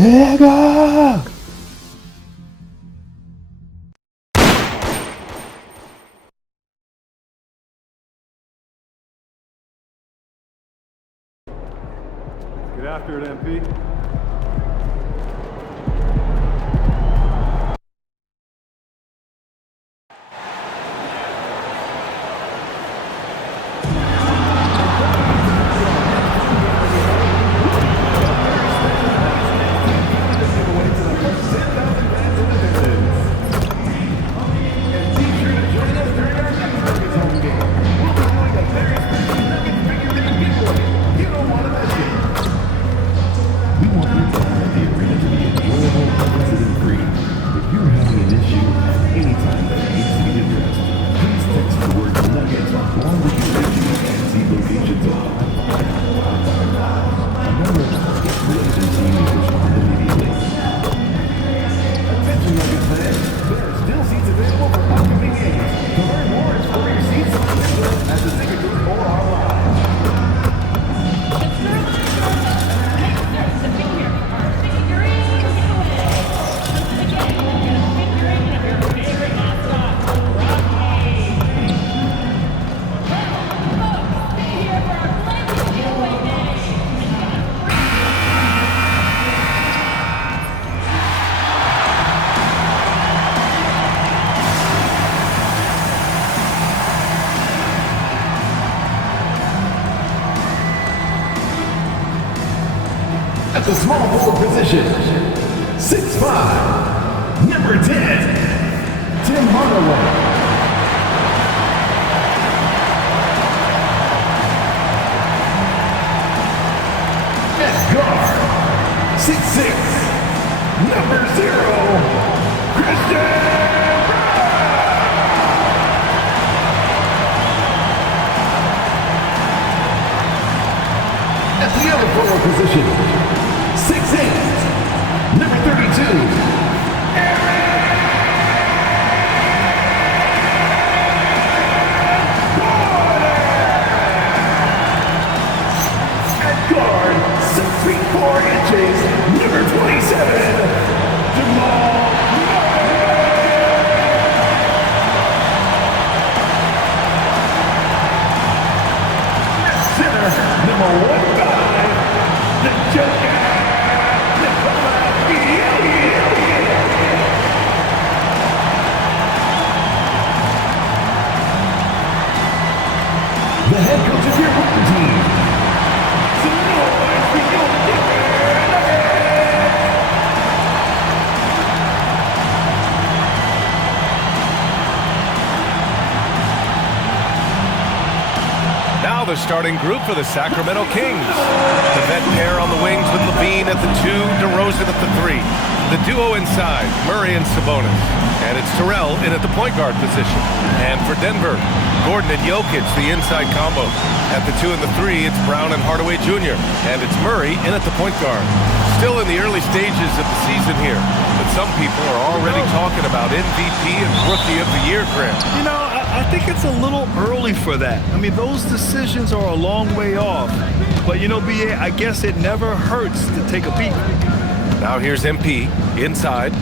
내가 Get after it, MP. At the small forward position, 6'5", number 10, Tim Hardaway. At guard, 6'6", number 0, Christian. At the other forward position, 6'8", number 32, at guard, 6 feet 4 inches, number 27, Jamal. At center, number 15, the Joker. The head coach of your home team. Now the starting group for the Sacramento Kings. The vet pair on the wings with Levine at the 2, DeRozan at the 3. The duo inside, Murray and Sabonis. And it's Terrell in at the point guard position. And for Denver, Gordon and Jokic, the inside combo. At the 2 and the 3, it's Brown and Hardaway Jr. And it's Murray in at the point guard. Still in the early stages of the season here, but some people are already talking about MVP and Rookie of the Year, Grant. You know, I think it's a little early for that. I mean, those decisions are a long way off. But, you know, B.A., I guess it never hurts to take a peek. Now here's MP inside.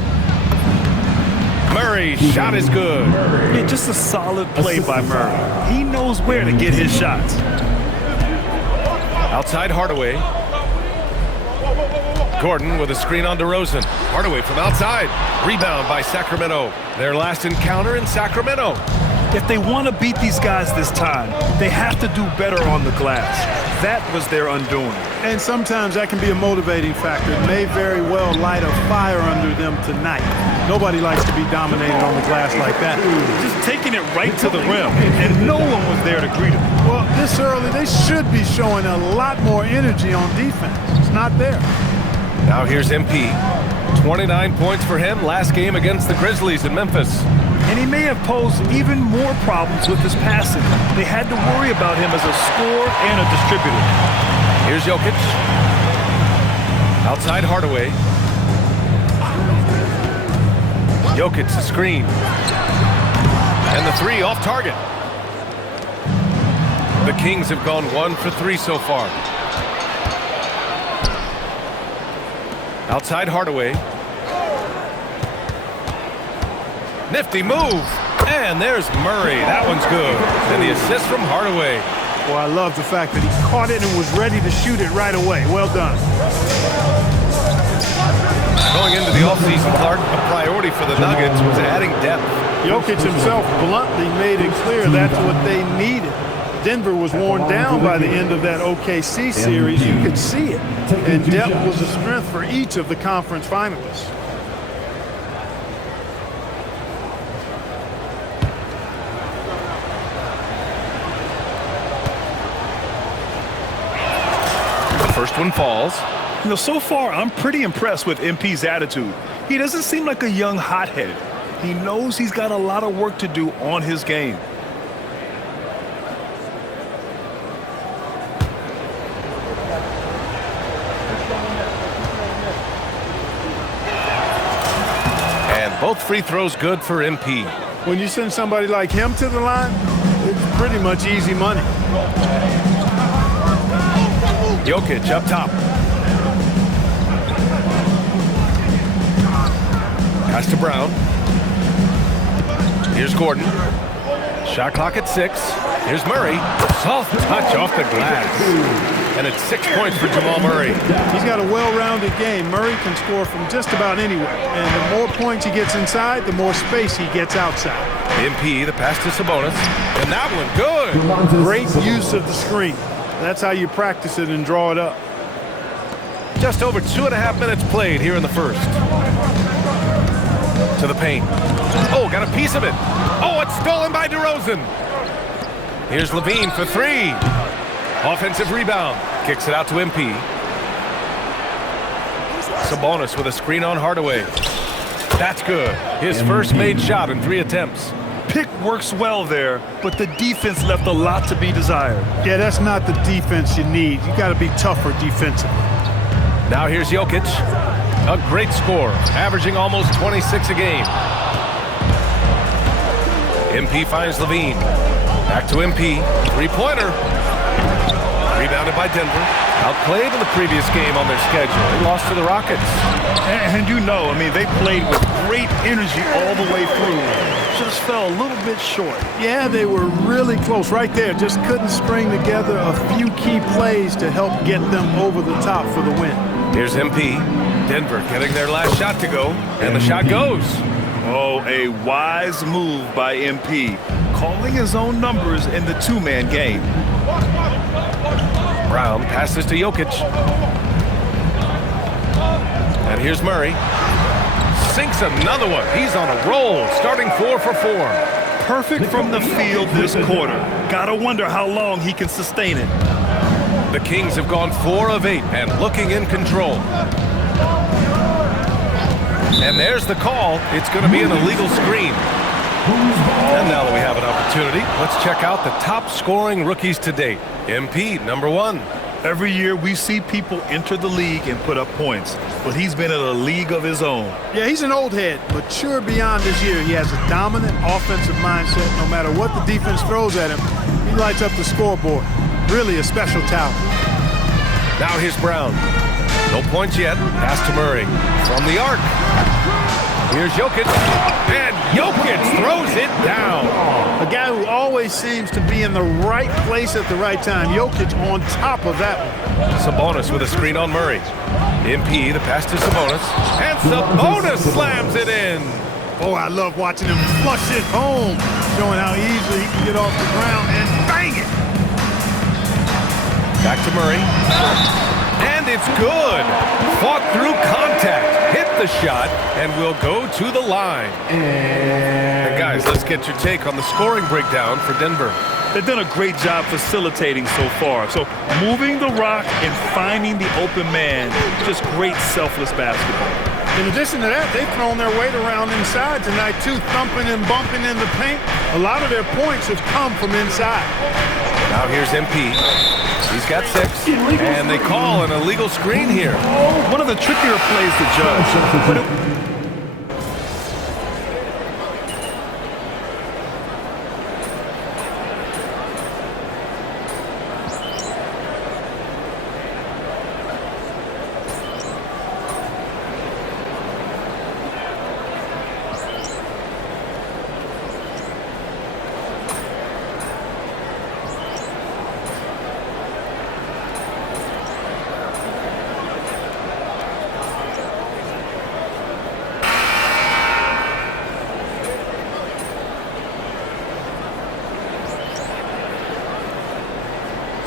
Murray's shot is good. Yeah, just a solid play by Murray. He knows where to get his shots. Outside Hardaway. Gordon with a screen on DeRozan. Hardaway from outside. Rebound by Sacramento. Their last encounter in Sacramento. If they want to beat these guys this time, they have to do better on the glass. That was their undoing. And sometimes that can be a motivating factor. It may very well light a fire under them tonight. Nobody likes to be dominated on the glass like that. Just taking it right to the rim, and no one was there to greet him. Well, this early, they should be showing a lot more energy on defense. It's not there. Now here's MP. 29 points for him last game against the Grizzlies in Memphis. And he may have posed even more problems with his passing. They had to worry about him as a scorer and a distributor. Here's Jokic. Outside Hardaway. Jokic, the screen. And the 3 off target. The Kings have gone 1 for 3 so far. Outside Hardaway. Nifty move. And there's Murray. That one's good. And the assist from Hardaway. Well, I love the fact that he caught it and was ready to shoot it right away. Well done. Going into the offseason, Clark, a priority for the Nuggets was adding depth. Jokic himself bluntly made it clear that's what they needed. Denver was worn down by the end of that OKC series. You could see it. And depth was a strength for each of the conference finalists. First one falls. You know, so far, I'm pretty impressed with MP's attitude. He doesn't seem like a young hothead. He knows he's got a lot of work to do on his game. And both free throws good for MP. When you send somebody like him to the line, it's pretty much easy money. Jokic up top. Pass to Brown. Here's Gordon. Shot clock at 6. Here's Murray. Soft touch off the glass. And it's 6 points for Jamal Murray. He's got a well-rounded game. Murray can score from just about anywhere. And the more points he gets inside, the more space he gets outside. MP, the pass to Sabonis. And that one, good. Great use of the screen. That's how you practice it and draw it up. Just over 2.5 minutes played here in the first. To the paint. Oh, got a piece of it. Oh, it's stolen by DeRozan. Here's Levine for 3. Offensive rebound. Kicks it out to MP. Sabonis with a screen on Hardaway. That's good. His first made shot in 3 attempts. Pick works well there, but the defense left a lot to be desired. Yeah, that's not the defense you need. You got to be tougher defensively. Now here's Jokic. A great score, averaging almost 26 a game. MP finds Levine. Back to MP. 3-pointer. Rebounded by Denver. Outplayed in the previous game on their schedule. They lost to the Rockets. And you know, I mean, they played with great energy all the way through. Just fell a little bit short. Yeah, they were really close right there. Just couldn't string together a few key plays to help get them over the top for the win. Here's MP. Denver getting their last shot to go. And the shot goes. Oh, a wise move by MP. Calling his own numbers in the two-man game. Brown passes to Jokic. And here's Murray. Sinks another one. He's on a roll, starting 4 for 4. Perfect from the field this quarter. Gotta wonder how long he can sustain it. The Kings have gone 4 of 8 and looking in control. And there's the call. It's going to be an illegal screen. And now that we have an opportunity, let's check out the top scoring rookies to date. MP, number 1. Every year we see people enter the league and put up points, but he's been in a league of his own. Yeah, he's an old head, mature beyond his year. He has a dominant offensive mindset. No matter what the defense throws at him, he lights up the scoreboard. Really a special talent. Now here's Brown. No points yet. Pass to Murray. From the arc. Here's Jokic. And Jokic throws it down. A guy who always seems to be in the right place at the right time. Jokic on top of that one. Sabonis with a screen on Murray. MP, the pass to Sabonis. And Sabonis slams it in. Oh, I love watching him flush it home, showing how easily he can get off the ground and bang it. Back to Murray. And it's good. Fought through contact. Hit the shot and will go to the line. And guys, let's get your take on the scoring breakdown for Denver. They've done a great job facilitating so far. So moving the rock and finding the open man, just great selfless basketball. In addition to that, they've thrown their weight around inside tonight too, thumping and bumping in the paint. A lot of their points have come from inside. Now here's MP. He's got 6, and they call an illegal screen here. One of the trickier plays to judge.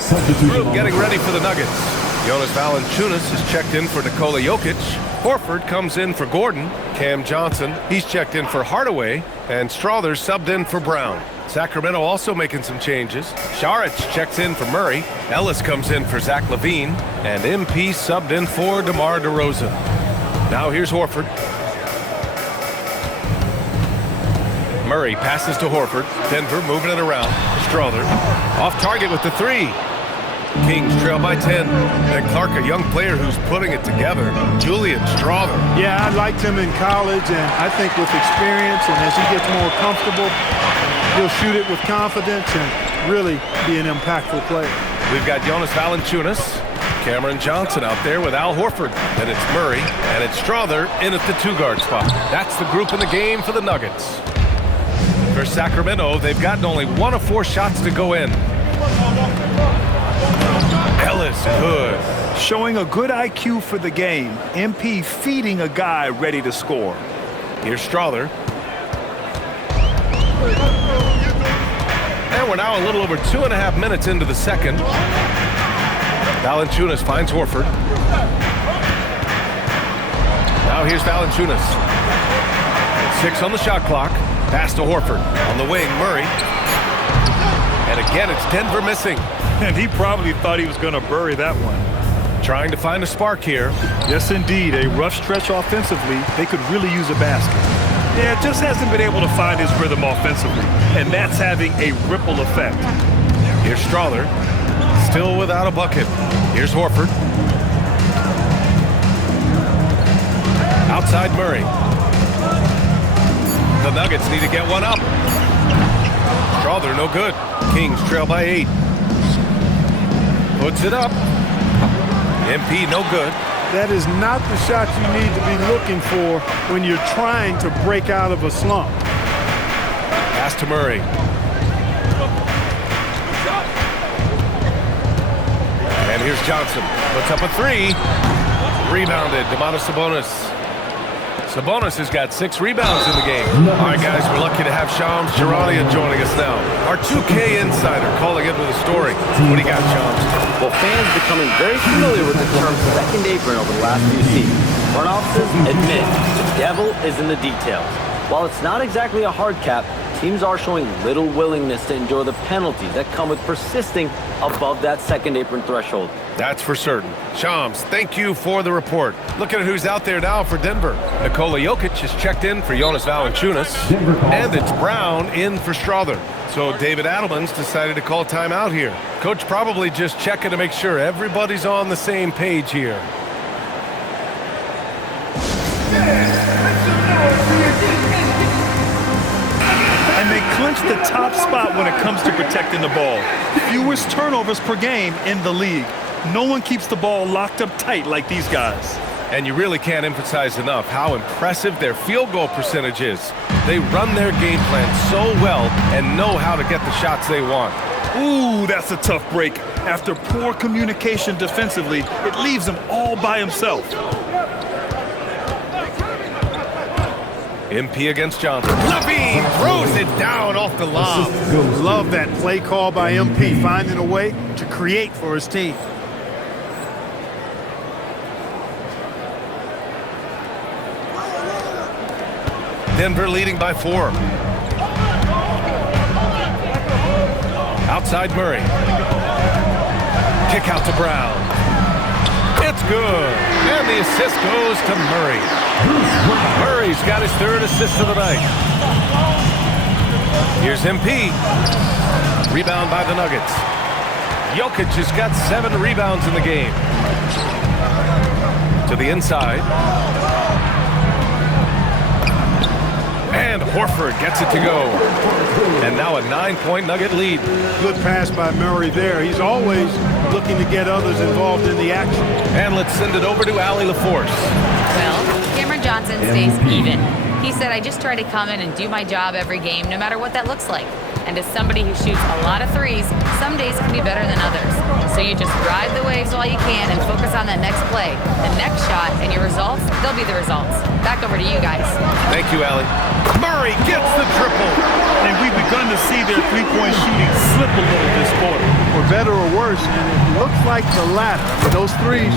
Group getting ready for the Nuggets. Jonas Valanciunas is checked in for Nikola Jokic. Horford comes in for Gordon. Cam Johnson, he's checked in for Hardaway. And Strother subbed in for Brown. Sacramento also making some changes. Šarić checks in for Murray. Ellis comes in for Zach LaVine. And MP subbed in for DeMar DeRozan. Now here's Horford. Murray passes to Horford. Denver moving it around. Strother off target with the three. Kings trail by 10. And Clark, a young player who's putting it together. Julian Strother. Yeah, I liked him in college, and I think with experience and as he gets more comfortable, he'll shoot it with confidence and really be an impactful player. We've got Jonas Valanciunas, Cameron Johnson out there with Al Horford. Then it's Murray, and it's Strother in at the two-guard spot. That's the group in the game for the Nuggets. For Sacramento, they've gotten only 1 of 4 shots to go in. Ellis, good. Showing a good IQ for the game. MP feeding a guy ready to score. Here's Strother. And we're now a little over 2.5 minutes into the second. Valanciunas finds Horford. Now here's Valanciunas. 6 on the shot clock. Pass to Horford. On the wing, Murray. And again, it's Denver missing. And he probably thought he was going to bury that one. Trying to find a spark here. Yes, indeed. A rough stretch offensively. They could really use a basket. Yeah, just hasn't been able to find his rhythm offensively. And that's having a ripple effect. Here's Strother. Still without a bucket. Here's Horford. Outside Murray. The Nuggets need to get one up. Strother, no good. Kings trail by 8. Puts it up. MP, no good. That is not the shot you need to be looking for when you're trying to break out of a slump. Pass to Murray. And here's Johnson. Puts up a 3. Rebounded. Domantas Sabonis. Sabonis has got 6 rebounds in the game. All right, guys, we're lucky to have Shams Charania joining us now. Our 2K insider calling in with a story. What do you got, Shams? Well, fans becoming very familiar with the term second apron over the last few seasons. Front offices admit the devil is in the details. While it's not exactly a hard cap, teams are showing little willingness to endure the penalties that come with persisting above that second apron threshold. That's for certain. Shams, thank you for the report. Looking at who's out there now for Denver. Nikola Jokic is checked in for Jonas Valanciunas. And it's Brown in for Strother. So David Adelman's decided to call timeout here. Coach probably just checking to make sure everybody's on the same page here. And they clinch the top spot when it comes to protecting the ball. Fewest turnovers per game in the league. No one keeps the ball locked up tight like these guys. And you really can't emphasize enough how impressive their field goal percentage is. They run their game plan so well and know how to get the shots they want. Ooh, that's a tough break. After poor communication defensively, it leaves him all by himself. MP against Johnson. LaVine throws it down off the lob. Love that play call by MP, finding a way to create for his team. Denver leading by 4. Outside Murray. Kick out to Brown. It's good. And the assist goes to Murray. Murray's got his 3rd assist of the night. Here's MP. Rebound by the Nuggets. Jokic has got 7 rebounds in the game. To the inside. And Horford gets it to go. And now a 9-point Nugget lead. Good pass by Murray there. He's always looking to get others involved in the action. And let's send it over to Allie LaForce. Well, Cameron Johnson stays even. He said, I just try to come in and do my job every game, no matter what that looks like. And as somebody who shoots a lot of threes, some days can be better than others. So you just ride the waves while you can and focus on that next play. The next shot and your results, they'll be the results. Back over to you guys. Thank you, Allie. Murray gets the triple. And we've begun to see their three-point shooting slip a little this quarter. For better or worse, and it looks like the latter. But those threes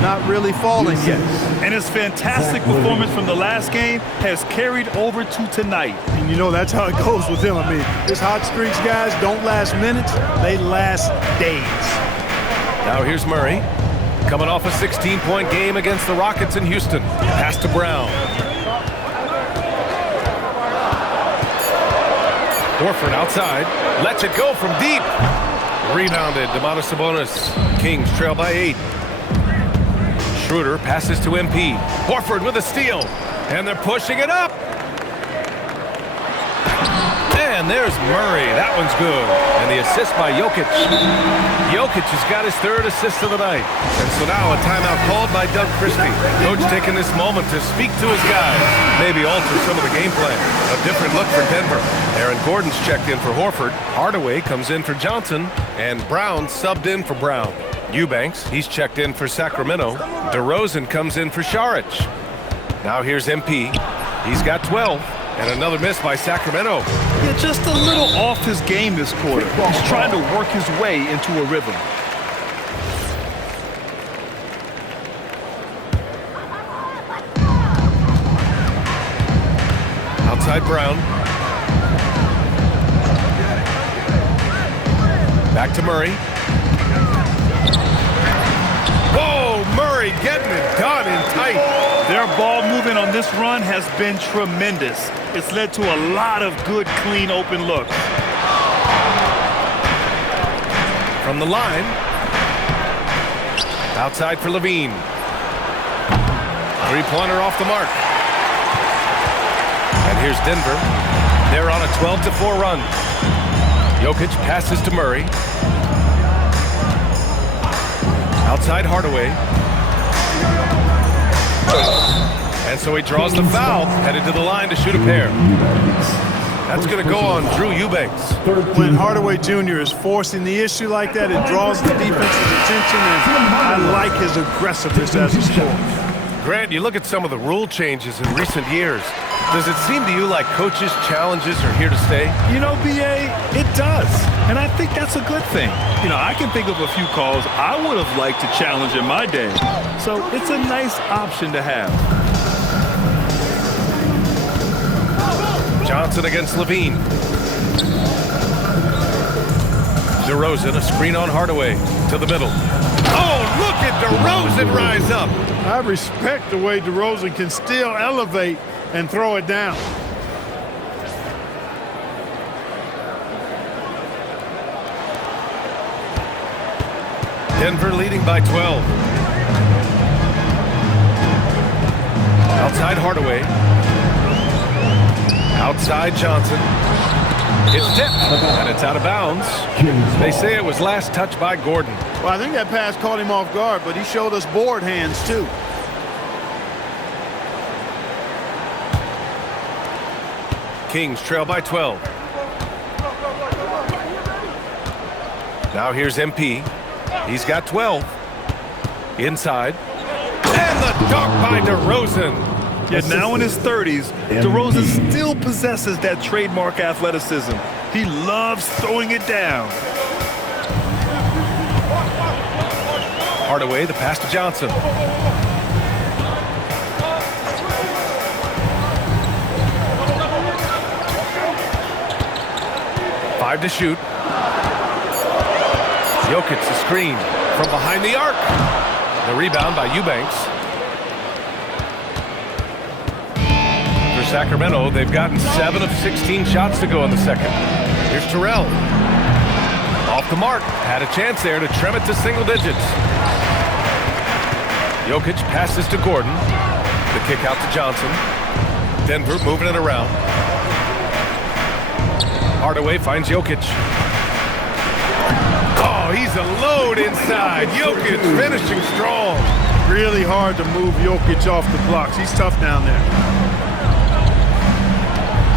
not really falling yet. And his fantastic performance from the last game has carried over to tonight. And you know that's how it goes with him. I mean, his hot streaks, guys, don't last minutes. They last days. Now here's Murray. Coming off a 16-point game against the Rockets in Houston. Pass to Brown. Horford outside. Lets it go from deep. Rebounded. Domantas Sabonis. Kings trail by 8. Schroeder passes to MP. Horford with a steal. And they're pushing it up. And there's Murray. That one's good. And the assist by Jokic. Jokic has got his 3rd assist of the night. And so now a timeout called by Doug Christie. Coach taking this moment to speak to his guys. Maybe alter some of the game plan. A different look for Denver. Aaron Gordon's checked in for Horford. Hardaway comes in for Johnson. And Brown subbed in for Brown. Eubanks, he's checked in for Sacramento. DeRozan comes in for Saric. Now here's MP. He's got 12. And another miss by Sacramento. Yeah, just a little off his game this quarter. He's trying to work his way into a rhythm. Outside Brown. Back to Murray. Whoa, Murray getting it done in tight. Their ball movement on this run has been tremendous. It's led to a lot of good, clean, open looks. From the line. Outside for Levine. Three-pointer off the mark. And here's Denver. They're on a 12-4 run. Jokic passes to Murray. Outside Hardaway. And so he draws the foul, headed to the line to shoot a pair. That's going to go on Drew Eubanks. When Hardaway Jr. is forcing the issue like that, it draws the defense's attention, and I like his aggressiveness as a scorer. Grant, you look at some of the rule changes in recent years. Does it seem to you like coaches' challenges are here to stay? You know, B.A., it does. And I think that's a good thing. You know, I can think of a few calls I would have liked to challenge in my day. So it's a nice option to have. Johnson against Levine. DeRozan, a screen on Hardaway to the middle. Oh, look at DeRozan rise up. I respect the way DeRozan can still elevate and throw it down. Denver leading by 12. Outside Hardaway. Outside Johnson. It's tipped, and it's out of bounds. They say it was last touched by Gordon. Well, I think that pass caught him off guard, but he showed us board hands, too. Kings trail by 12. Now here's MP. He's got 12. Inside. And the dunk by DeRozan. Yet now in his 30s, DeRozan still possesses that trademark athleticism. He loves throwing it down. Hardaway, the pass to Johnson. Five to shoot. Jokic, the screen from behind the arc. The rebound by Eubanks. For Sacramento, they've gotten 7 of 16 shots to go in the second. Here's Terrell. Off the mark. Had a chance there to trim it to single digits. Jokic passes to Gordon. The kick out to Johnson. Denver moving it around. Hardaway finds Jokic. Oh, he's a load inside. Jokic finishing strong. Really hard to move Jokic off the blocks. He's tough down there.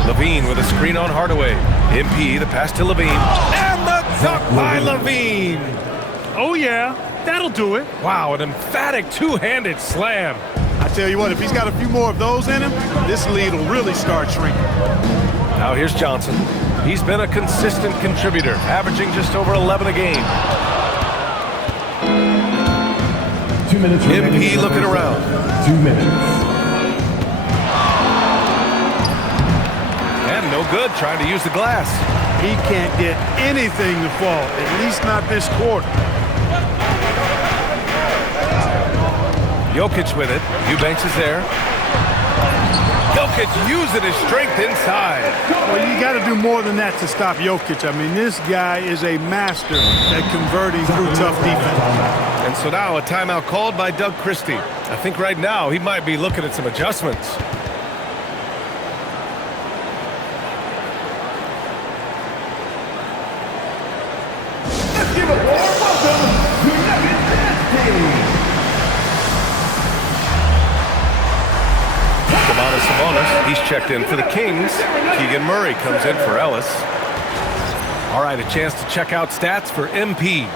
Levine with a screen on Hardaway. MP, the pass to Levine. And the dunk by Levine. Oh, yeah, that'll do it. Wow, an emphatic two-handed slam. I tell you what, if he's got a few more of those in him, this lead will really start shrinking. Now here's Johnson. He's been a consistent contributor, averaging just over 11 a game. 2 minutes remaining. MP looking around. 2 minutes. And no good, trying to use the glass. He can't get anything to fall, at least not this quarter. Jokic with it. Eubanks is there. Jokic using his strength inside. Well, you got to do more than that to stop Jokic. I mean, this guy is a master at converting through tough defense. And so now a timeout called by Doug Christie. I think right now he might be looking at some adjustments. Let's give a warm welcome to Nugget Dynasty. Sabonis, he's checked in for the Kings. Keegan Murray comes in for Ellis. All right, a chance to check out stats for MP.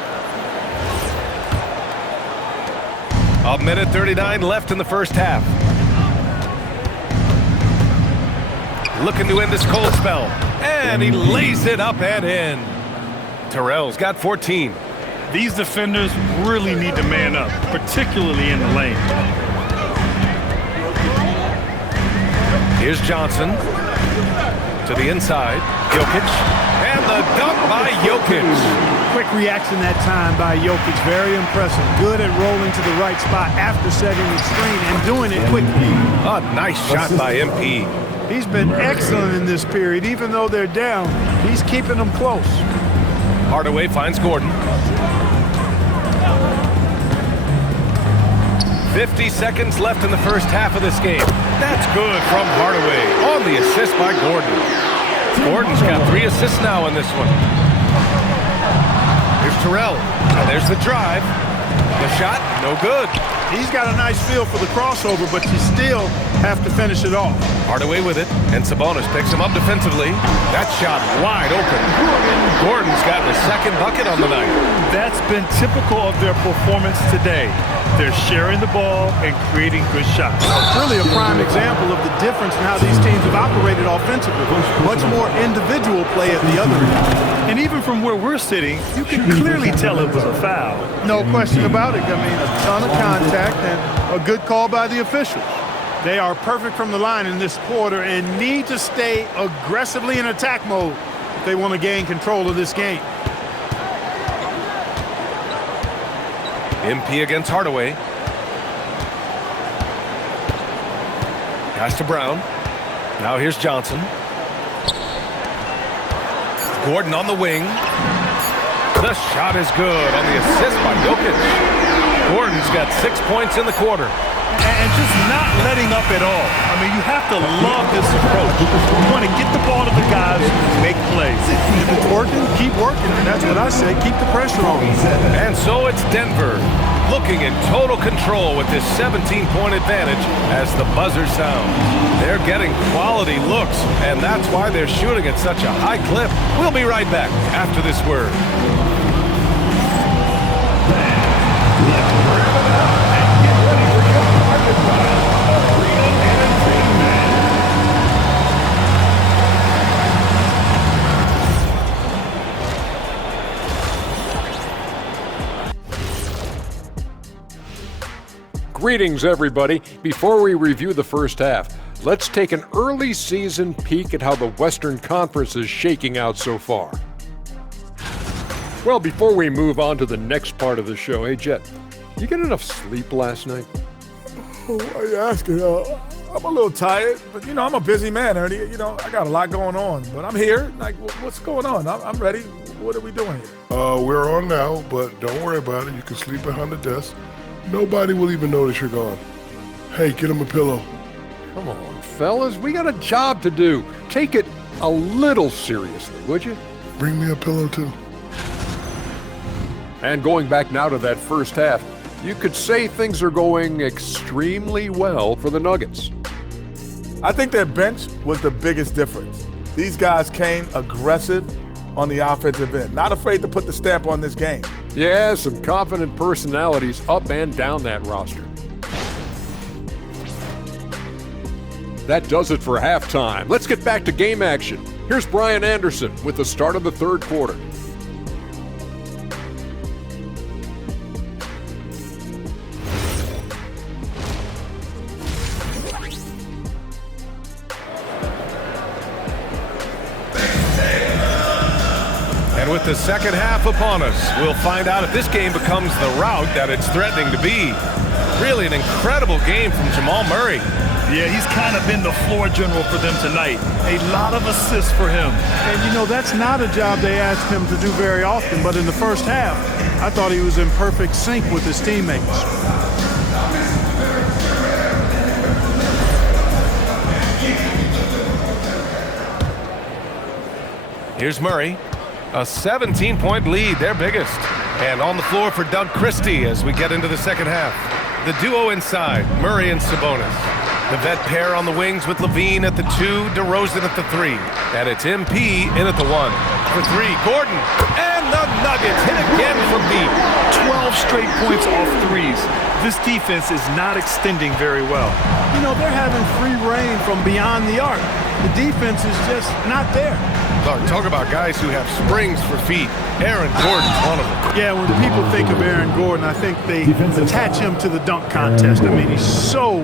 A minute 39 left in the first half. Looking to end this cold spell. And he lays it up and in. Terrell's got 14. These defenders really need to man up, particularly in the lane. Here's Johnson to the inside. Jokic. And the dunk by Jokic. Quick reaction that time by Jokic. Very impressive. Good at rolling to the right spot after setting the screen and doing it quickly. A nice shot by MP. He's been excellent in this period. Even though they're down, he's keeping them close. Hardaway finds Gordon. 50 seconds left in the first half of this game. That's good from Hardaway on the assist by Gordon. Gordon's got 3 assists now in this one. Here's Terrell. And there's the drive. The shot, no good. He's got a nice feel for the crossover, but you still have to finish it off. Hardaway with it, and Sabonis picks him up defensively. That shot wide open. Gordon's gotten his second bucket on the night. That's been typical of their performance today. They're sharing the ball and creating good shots. Really a prime example of the difference in how these teams have operated offensively. Much more individual play at the other end. And even from where we're sitting, you can clearly tell it was a foul. No question about it. I mean, a ton of contact and a good call by the officials. They are perfect from the line in this quarter and need to stay aggressively in attack mode if they want to gain control of this game. MP against Hardaway. Pass to Brown. Now here's Johnson. Gordon on the wing. The shot is good on the assist by Jokic. Gordon's got 6 points in the quarter. And just not letting up at all. I mean, you have to love this approach. You want to get the ball to the guys who make plays. If it's working, keep working. And that's what I say. Keep the pressure on. And so it's Denver looking in total control with this 17-point advantage as the buzzer sounds. They're getting quality looks, and that's why they're shooting at such a high clip. We'll be right back after this word. Greetings, everybody. Before we review the first half, let's take an early season peek at how the Western Conference is shaking out so far. Well, before we move on to the next part of the show, hey, Jet, you get enough sleep last night? Oh, why are you asking? I'm a little tired, but, I'm a busy man, Ernie. I got a lot going on, but I'm here. Like, what's going on? I'm ready. What are we doing here? We're on now, but don't worry about it. You can sleep behind the desk. Nobody will even notice you're gone. Hey, get him a pillow. Come on, fellas. We got a job to do. Take it a little seriously, would you? Bring me a pillow, too. And going back now to that first half, you could say things are going extremely well for the Nuggets. I think their bench was the biggest difference. These guys came aggressive on the offensive end, not afraid to put the stamp on this game. Yeah, some confident personalities up and down that roster. that does it for halftime. Let's get back to game action. Here's Brian Anderson with the start of the third quarter. And with the second half upon us, we'll find out if this game becomes the rout that it's threatening to be. Really an incredible game from Jamal Murray. Yeah, he's kind of been the floor general for them tonight. A lot of assists for him. And, you know, that's not a job they asked him to do very often, but in the first half, I thought he was in perfect sync with his teammates. Here's Murray. A 17-point lead, their biggest. And on the floor for Doug Christie as we get into the second half. The duo inside, Murray and Sabonis. The vet pair on the wings with Levine at the 2, DeRozan at the 3. And it's MP in at the 1. For 3, Gordon. And the Nuggets hit again from deep. 12 straight points off threes. This defense is not extending very well. You know, they're having free reign from beyond the arc. The defense is just not there. Talk about guys who have springs for feet. Aaron Gordon's one of them. Yeah, when people think of Aaron Gordon, I think they attach him to the dunk contest. I mean, he's so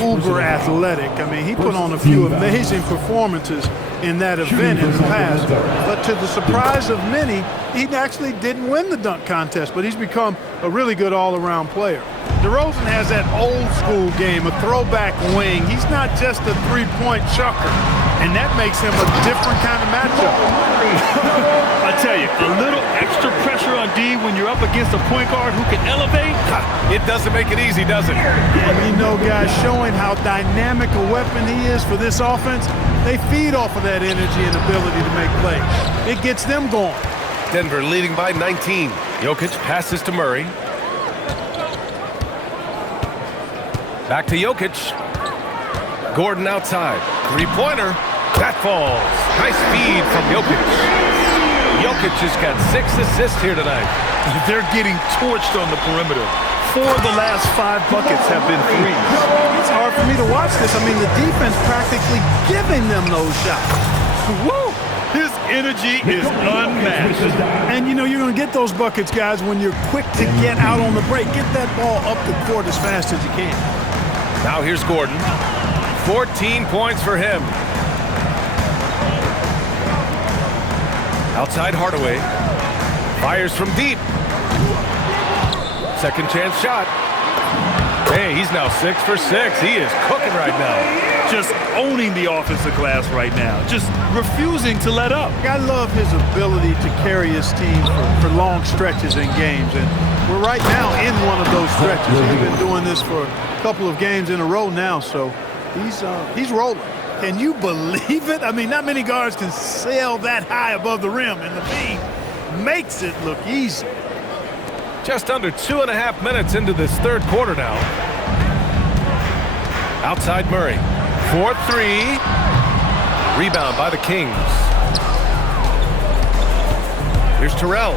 uber athletic. I mean, he put on a few amazing performances in that event in the past. But to the surprise of many, he actually didn't win the dunk contest, but he's become a really good all-around player. DeRozan has that old-school game, a throwback wing. He's not just a three-point chucker, and that makes him a different kind of matchup. I tell you, a little extra pressure on D when you're up against a point guard who can elevate. It doesn't make it easy, does it? And you know, guys, showing how dynamic a weapon he is for this offense, they feed off of that energy and ability to make plays. It gets them going. Denver leading by 19. Jokic passes to Murray. Back to Jokic. Gordon outside. Three-pointer. That falls. Nice feed from Jokic. Jokic has got 6 assists here tonight. They're getting torched on the perimeter. 4 of the last 5 buckets have been threes. It's hard for me to watch this. I mean, the defense practically giving them those shots. Woo! His energy is unmatched. And, you know, you're going to get those buckets, guys, when you're quick to get out on the break. Get that ball up the court as fast as you can. Now here's Gordon. 14 points for him. Outside Hardaway. Fires from deep. Second chance shot. Hey, he's now 6 for 6. He is cooking right now. Just owning the offensive glass right now. Just refusing to let up. I love his ability to carry his team for long stretches in games. And we're right now in one of those stretches. He's been doing this for a couple of games in a row now, so he's rolling. Can you believe it? I mean, not many guards can sail that high above the rim, and Levine makes it look easy. Just under 2.5 minutes into this third quarter now. Outside Murray. 4-3. Rebound by the Kings. Here's Terrell.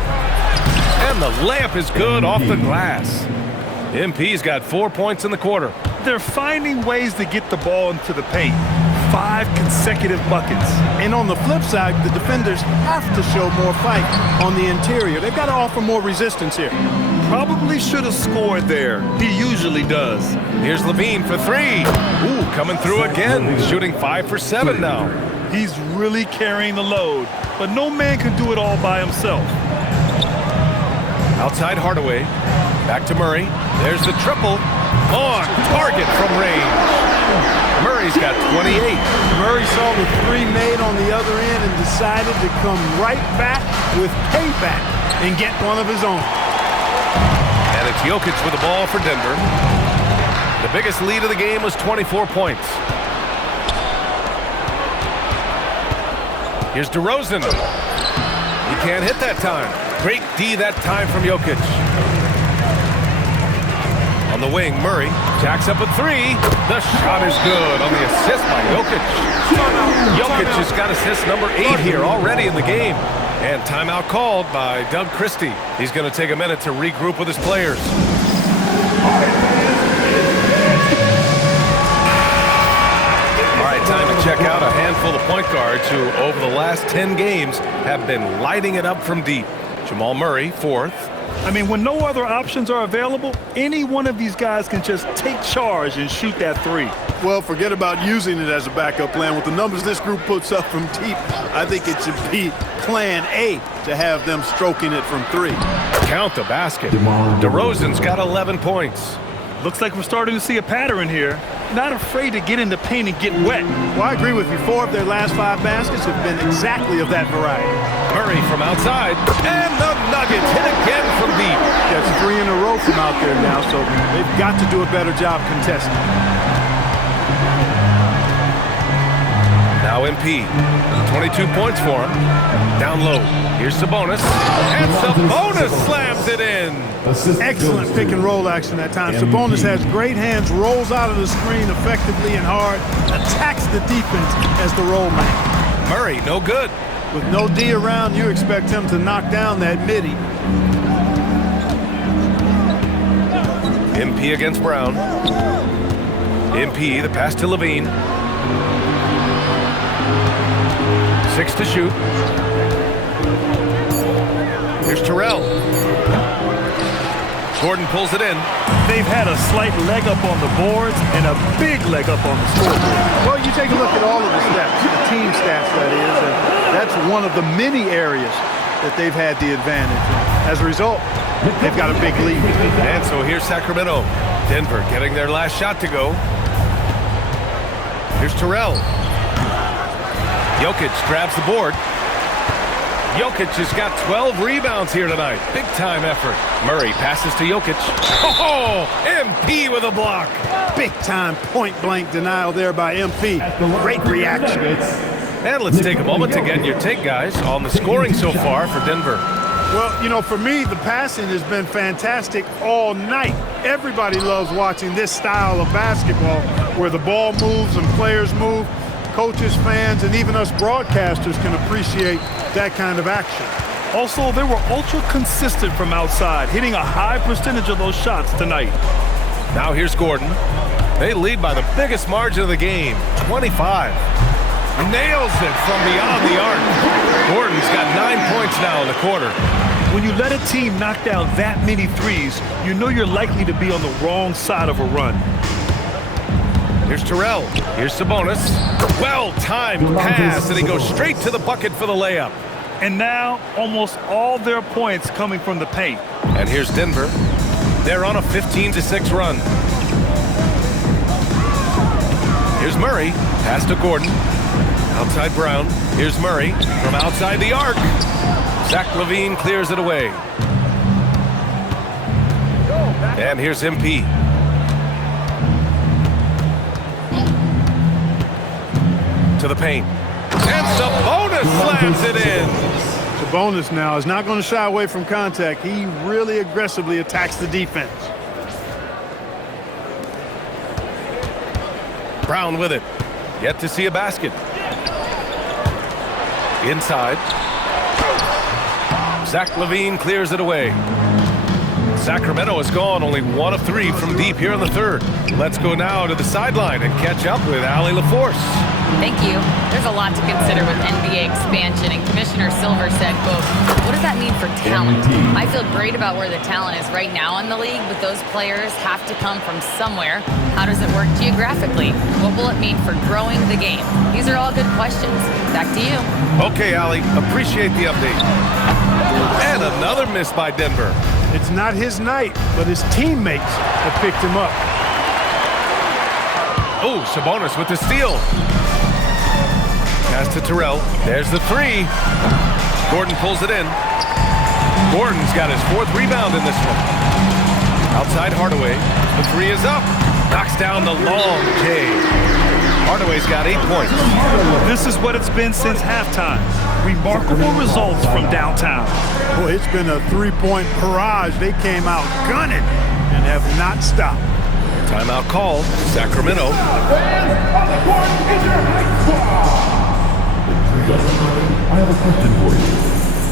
And the layup is good off the glass. MP's got 4 points in the quarter. They're finding ways to get the ball into the paint. 5 consecutive buckets. And on the flip side, the defenders have to show more fight on the interior. They've got to offer more resistance here. Probably should have scored there. He usually does. Here's Levine for 3. Ooh, coming through again. He's shooting 5 for 7 now. He's really carrying the load, but no man can do it all by himself. Outside Hardaway. Back to Murray. There's the triple. On target from range. Murray's got 28. Murray saw the 3 made on the other end and decided to come right back with payback and get one of his own. And it's Jokic with the ball for Denver. The biggest lead of the game was 24 points. Here's DeRozan. He can't hit that time. Great D that time from Jokic. On the wing, Murray jacks up a 3. The shot is good on the assist by Jokic. Jokic has got assist number 8 here already in the game. And timeout called by Doug Christie. He's going to take a minute to regroup with his players. All right, check out a handful of point guards who, over the last 10 games, have been lighting it up from deep. Jamal Murray, fourth. I mean, when no other options are available, any one of these guys can just take charge and shoot that three. Well, forget about using it as a backup plan. With the numbers this group puts up from deep, I think it should be plan A to have them stroking it from three. Count the basket. DeRozan's got 11 points. Looks like we're starting to see a pattern here. Not afraid to get in the paint and get wet. Well, I agree with you. 4 of their last 5 baskets have been exactly of that variety. Murray from outside, and the Nuggets hit again from deep. That's 3 in a row from out there now, so they've got to do a better job contesting. Now MP, 22 points for him. Down low, here's Sabonis, and Sabonis slams it in. Excellent pick and roll action that time. Sabonis has great hands, rolls out of the screen effectively and hard, attacks the defense as the roll man. Murray, no good. With no D around, you expect him to knock down that midi. MP against Brown. MP, the pass to Levine. 6 to shoot. Here's Terrell. Gordon pulls it in. They've had a slight leg up on the boards and a big leg up on the scoreboard. Well, you take a look at all of the stats, the team stats that is, and that's one of the many areas that they've had the advantage. As a result, they've got a big lead. And so here's Sacramento. Denver getting their last shot to go. Here's Terrell. Jokic grabs the board. Jokic has got 12 rebounds here tonight. Big time effort. Murray passes to Jokic. Oh, MP with a block. Big time point blank denial there by MP. Great reaction. And let's take a moment to get your take, guys, on the scoring so far for Denver. Well, you know, for me, the passing has been fantastic all night. Everybody loves watching this style of basketball where the ball moves and players move. Coaches, fans, and even us broadcasters can appreciate that kind of action. Also, they were ultra consistent from outside, hitting a high percentage of those shots tonight. Now here's Gordon. They lead by the biggest margin of the game, 25. Nails it from beyond the arc. Gordon's got 9 points now in the quarter. When you let a team knock down that many threes, you know you're likely to be on the wrong side of a run. Here's Terrell. Here's Sabonis. Well-timed pass, and he goes straight to the bucket for the layup. And now, almost all their points coming from the paint. And here's Denver. They're on a 15-6 run. Here's Murray. Pass to Gordon. Outside Brown. Here's Murray from outside the arc. Zach LaVine clears it away. And here's MP. To the paint. And Sabonis slams it in. Sabonis now is not going to shy away from contact. He really aggressively attacks the defense. Brown with it. Yet to see a basket. Inside. Zach LaVine clears it away. Sacramento has gone only 1 of 3 from deep here in the third. Let's go now to the sideline and catch up with Allie LaForce. Thank you. There's a lot to consider with NBA expansion, and Commissioner Silver said, quote, what does that mean for talent? I feel great about where the talent is right now in the league, but those players have to come from somewhere. How does it work geographically? What will it mean for growing the game? These are all good questions. Back to you. Okay, Allie, appreciate the update. And another miss by Denver. It's not his night, but his teammates have picked him up. Oh, Sabonis with the steal. Pass to Terrell. There's the 3. Gordon pulls it in. Gordon's got his 4th rebound in this one. Outside Hardaway. The 3 is up. Knocks down the long J. Hardaway's got 8 points. This is what it's been since halftime. Remarkable results from downtown. Boy, it's been a 3-point barrage. They came out gunning and have not stopped. Timeout called. Sacramento. I have a question for you.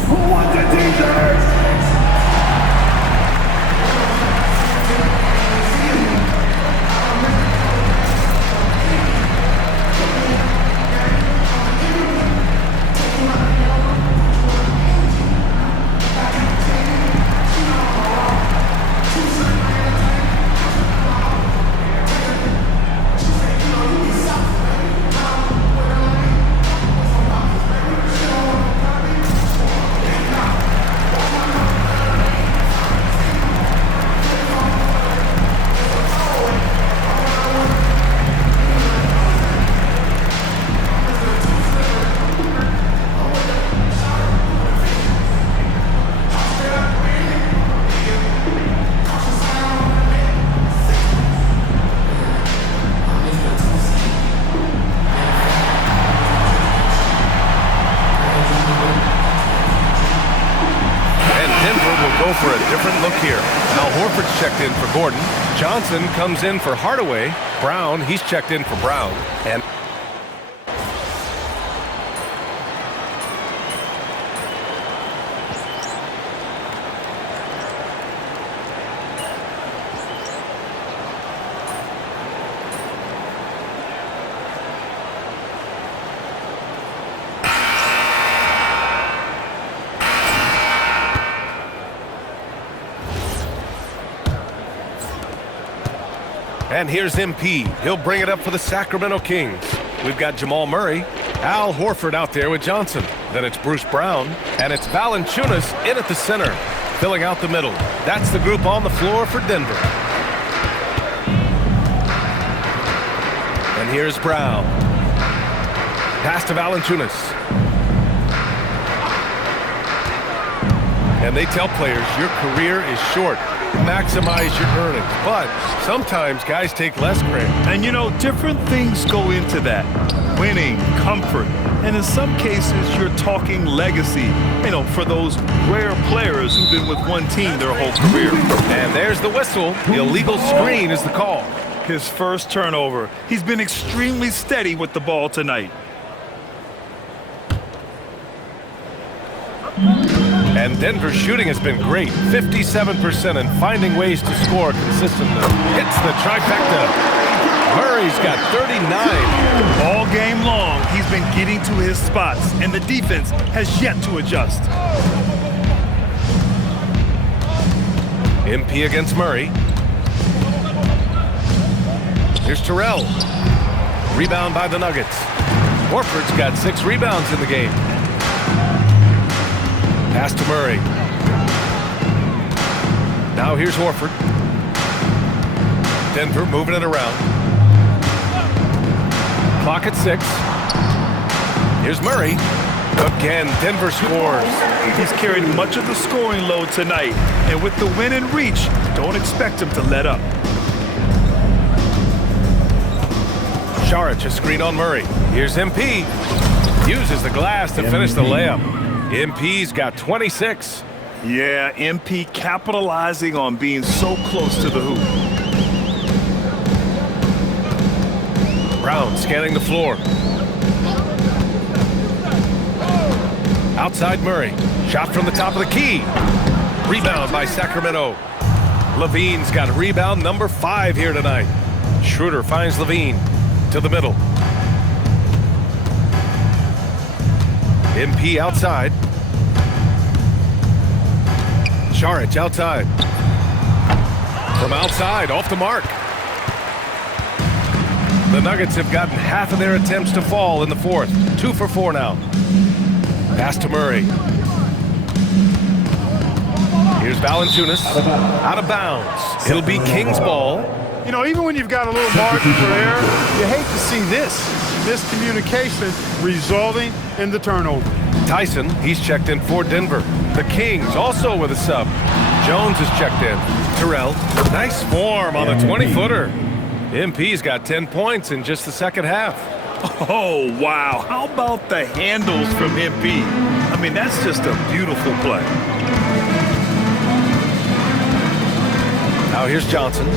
Who wants a t-shirt? here. Al Horford's checked in for Gordon. Johnson comes in for Hardaway. Brown, he's checked in for Brown. And here's MP. He'll bring it up for the Sacramento Kings. We've got Jamal Murray, Al Horford out there with Johnson. Then it's Bruce Brown, and it's Valanciunas in at the center, filling out the middle. That's the group on the floor for Denver. And here's Brown. Pass to Valanciunas. And they tell players, your career is short. Maximize your earnings. But sometimes guys take less credit. And you know, different things go into that. Winning, comfort, and in some cases, you're talking legacy. You know, for those rare players who've been with one team their whole career. And there's the whistle. The illegal screen is the call. His first turnover. He's been extremely steady with the ball tonight. And Denver's shooting has been great, 57%, and finding ways to score consistently. Hits the trifecta. Murray's got 39. All game long, he's been getting to his spots, and the defense has yet to adjust. MP against Murray. Here's Terrell. Rebound by the Nuggets. Horford's got 6 rebounds in the game. Pass to Murray. Now here's Horford. Denver moving it around. Clock at 6. Here's Murray. Again, Denver scores. He's carried much of the scoring load tonight. And with the win in reach, don't expect him to let up. Saric, a screen on Murray. Here's MP. Uses the glass to finish the layup. MP's got 26. Yeah, MP capitalizing on being so close to the hoop. Brown scanning the floor. Outside Murray. Shot from the top of the key. Rebound by Sacramento. Levine's got rebound number 5 here tonight. Schroeder finds Levine to the middle. MP outside. Saric outside. From outside, off the mark. The Nuggets have gotten half of their attempts to fall in the fourth. 2 for 4 now. Pass to Murray. Here's Valanciunas. Out of bounds. It'll be Kings ball. You know, even when you've got a little margin for error, you hate to see this miscommunication resulting in the turnover. Tyson, he's checked in for Denver. The Kings also with a sub. Jones is checked in. Terrell, nice form on the 20-footer. MP's got 10 points in just the second half. Oh, wow. How about the handles from MP? I mean, that's just a beautiful play. Now here's Johnson.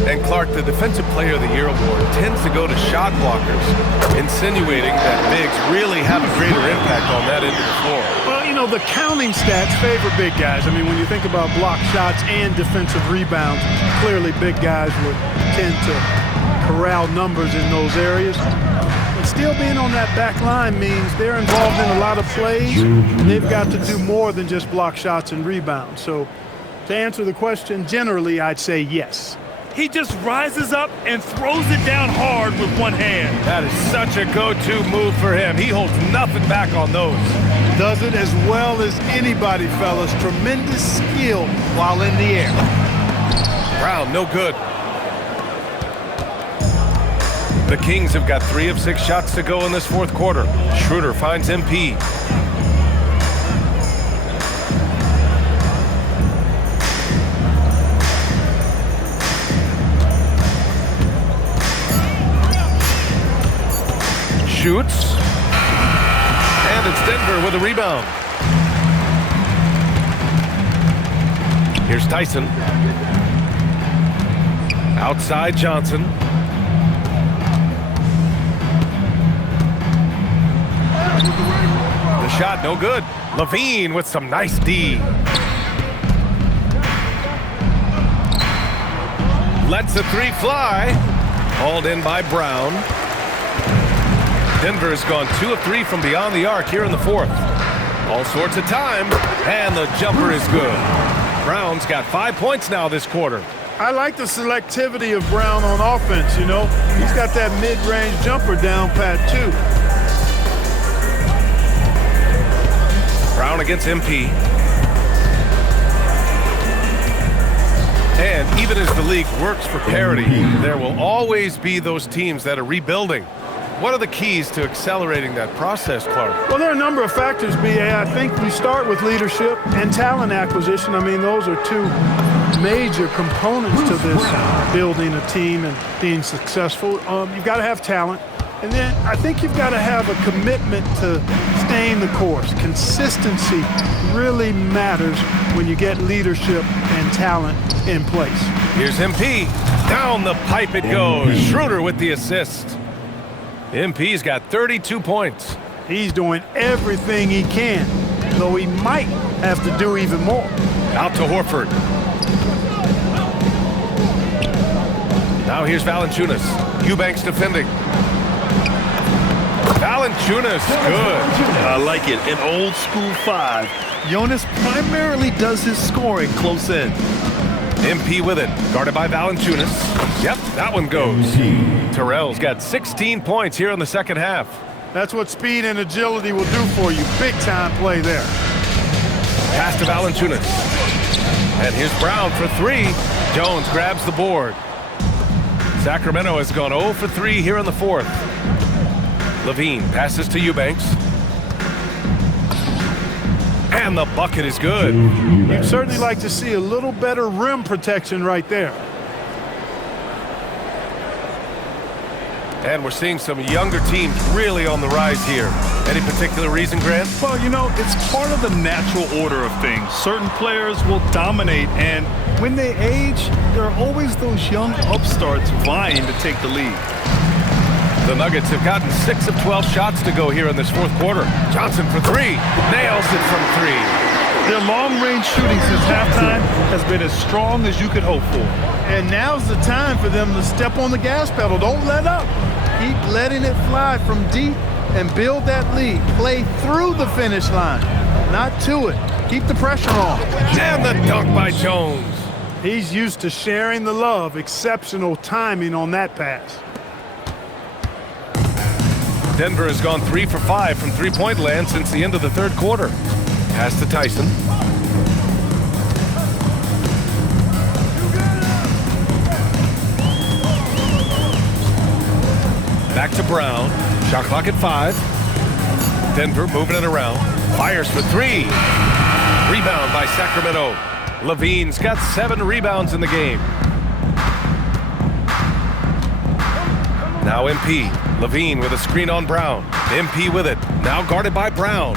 And Clark, the Defensive Player of the Year award tends to go to shot blockers, insinuating that bigs really have a greater impact on that end of the floor. Well, you know, the counting stats favor big guys. I mean, when you think about block shots and defensive rebounds, clearly big guys would tend to corral numbers in those areas. But still being on that back line means they're involved in a lot of plays. They've got to do more than just block shots and rebounds. So to answer the question, generally, I'd say yes. He just rises up and throws it down hard with one hand. That is such a go-to move for him. He holds nothing back on those. Does it as well as anybody, fellas. Tremendous skill while in the air. Brown, no good. The Kings have got 3 of 6 shots to go in this fourth quarter. Schroeder finds MP. Shoots. And it's Denver with a rebound. Here's Tyson. Outside Johnson. The shot no good. Levine with some nice D. Lets the three fly. Hauled in by Brown. Denver has gone 2 of 3 from beyond the arc here in the fourth. All sorts of time, and the jumper is good. Brown's got 5 points now this quarter. I like the selectivity of Brown on offense, you know. He's got that mid-range jumper down pat, too. Brown against MP. And even as the league works for parity, there will always be those teams that are rebuilding. What are the keys to accelerating that process, Clark? Well, there are a number of factors, B.A. I think we start with leadership and talent acquisition. I mean, those are two major components to this building a team and being successful. You've got to have talent. And then I think you've got to have a commitment to staying the course. Consistency really matters when you get leadership and talent in place. Here's MP. Down the pipe it goes. Schroeder with the assist. MP's got 32 points. He's doing everything he can, though he might have to do even more. Out to Horford. Now here's Valanciunas. Eubanks defending. Valanciunas, good. I like it. An old school 5. Jonas primarily does his scoring close in. MP with it. Guarded by Valanciunas. Yep, that one goes. Terrell's got 16 points here in the second half. That's what speed and agility will do for you. Big time play there. Pass to Valanciunas. And here's Brown for 3. Jones grabs the board. Sacramento has gone 0 for 3 here in the fourth. Levine passes to Eubanks. And the bucket is good. You'd certainly like to see a little better rim protection right there. And we're seeing some younger teams really on the rise here. Any particular reason, Grant? Well, you know, it's part of the natural order of things. Certain players will dominate, and when they age, there are always those young upstarts vying to take the lead. The Nuggets have gotten 6 of 12 shots to go here in this fourth quarter. Johnson for 3. Nails it from 3. Their long-range shooting since halftime has been as strong as you could hope for. And now's the time for them to step on the gas pedal. Don't let up. Keep letting it fly from deep and build that lead. Play through the finish line, not to it. Keep the pressure on. And the dunk by Jones. He's used to sharing the love. Exceptional timing on that pass. Denver has gone 3 for 5 from three-point land since the end of the third quarter. Pass to Tyson. Back to Brown. Shot clock at 5. Denver moving it around. Fires for 3. Rebound by Sacramento. Levine's got 7 rebounds in the game. Now MP. Levine with a screen on Brown. MP with it. Now guarded by Brown.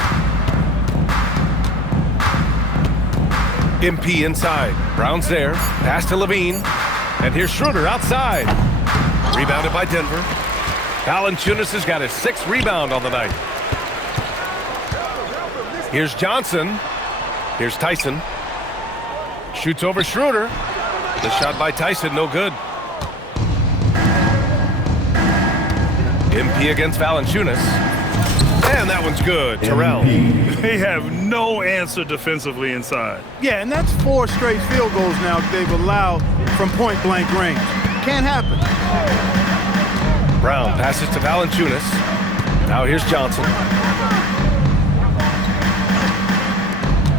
MP inside. Brown's there. Pass to Levine. And here's Schroeder outside. Rebounded by Denver. Valanciunas has got his 6th rebound on the night. Here's Johnson. Here's Tyson. Shoots over Schroeder. The shot by Tyson, no good. MP against Valanciunas. And that one's good. Terrell. They have no answer defensively inside. Yeah, and that's 4 straight field goals now they've allowed from point-blank range. Can't happen. Brown passes to Valanciunas. Now here's Johnson.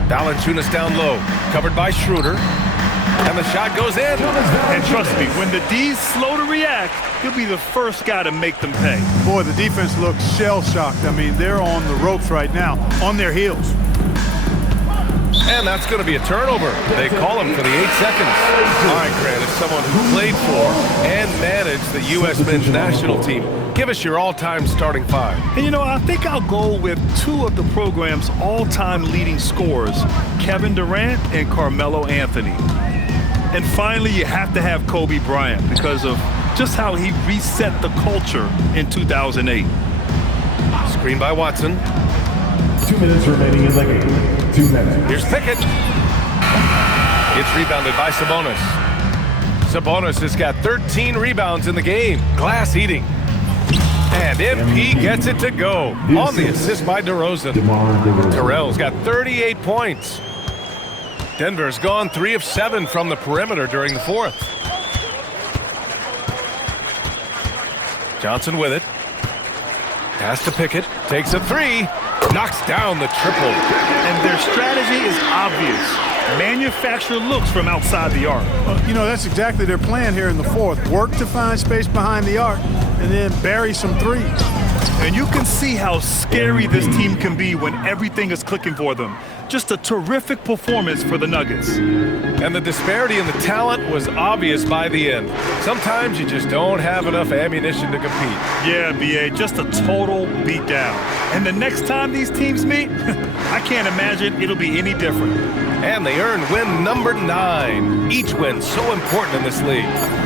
Valanciunas down low. Covered by Schroeder. And the shot goes in. And trust me, when the D's slow to react, he'll be the first guy to make them pay. Boy, the defense looks shell-shocked. I mean, they're on the ropes right now, on their heels. And that's going to be a turnover. They call him for the 8 seconds. All right, Grant, as someone who played for and managed the U.S. men's national team, Give us your all-time starting five. And you know, I think I'll go with two of the program's all-time leading scorers, Kevin Durant and Carmelo Anthony. And finally, you have to have Kobe Bryant because of just how he reset the culture in 2008. Screen by Watson. 2 minutes remaining in the game. 2 minutes. Here's Pickett. It's rebounded by Sabonis. Sabonis has got 13 rebounds in the game. Glass eating. And MP gets it to go on the assist by DeRozan. Terrell's got 38 points. Denver's gone 3 of 7 from the perimeter during the fourth. Johnson with it. Pass to Pickett. Takes a three. Knocks down the triple. And their strategy is obvious. Manufacture looks from outside the arc. You know, that's exactly their plan here in the fourth. Work to find space behind the arc and then bury some threes. And you can see how scary this team can be when everything is clicking for them. Just a terrific performance for the Nuggets. And the disparity in the talent was obvious by the end. Sometimes you just don't have enough ammunition to compete. Yeah, B.A., just a total beatdown. And the next time these teams meet, I can't imagine it'll be any different. And they earned win number 9. Each win so important in this league.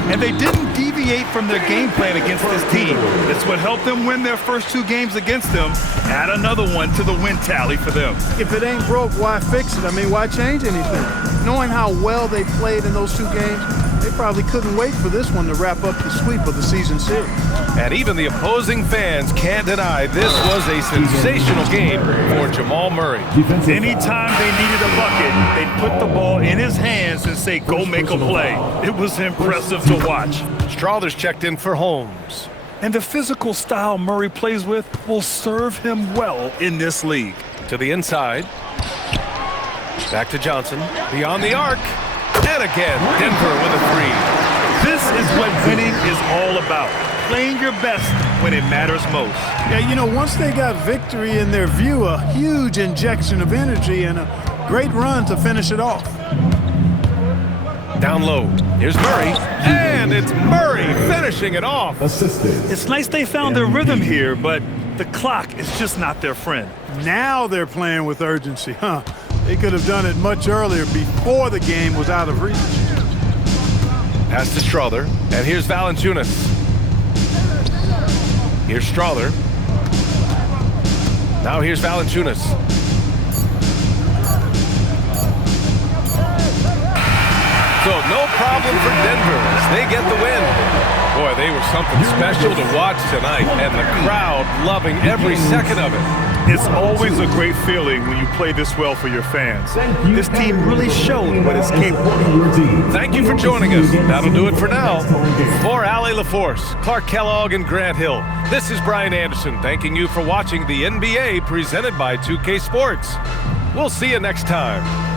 And they didn't deviate from their game plan against this team. It's what helped them win their first 2 games against them. Add another one to the win tally for them. If it ain't broke, why fix it? I mean, why change anything? Knowing how well they played in those 2 games, they probably couldn't wait for this one to wrap up the sweep of the season series. And even the opposing fans can't deny this was a sensational game for Jamal Murray. Anytime they needed a bucket, they'd put the ball in his hands and say, go make a play. It was impressive to watch. Strawther's checked in for Holmes. And the physical style Murray plays with will serve him well in this league. To the inside. Back to Johnson. Beyond the arc. And again, Denver with a 3. This is what winning is all about. Playing your best when it matters most. Yeah, you know, once they got victory in their view, a huge injection of energy and a great run to finish it off. Down low. Here's Murray. And it's Murray finishing it off. It's nice they found their rhythm here, but the clock is just not their friend. Now they're playing with urgency, huh? They could have done it much earlier before the game was out of reach. Pass to Strawther. And here's Valanciunas. Here's Strawther. Now here's Valanciunas. So no problem for Denver as they get the win. Boy, they were something special to watch tonight, and the crowd loving every second of it. It's always a great feeling when you play this well for your fans. This team really showed what it's capable of. Thank you for joining us. That'll do it for now. For Allie LaForce, Clark Kellogg, and Grant Hill, this is Brian Anderson thanking you for watching the NBA presented by 2K Sports. We'll see you next time.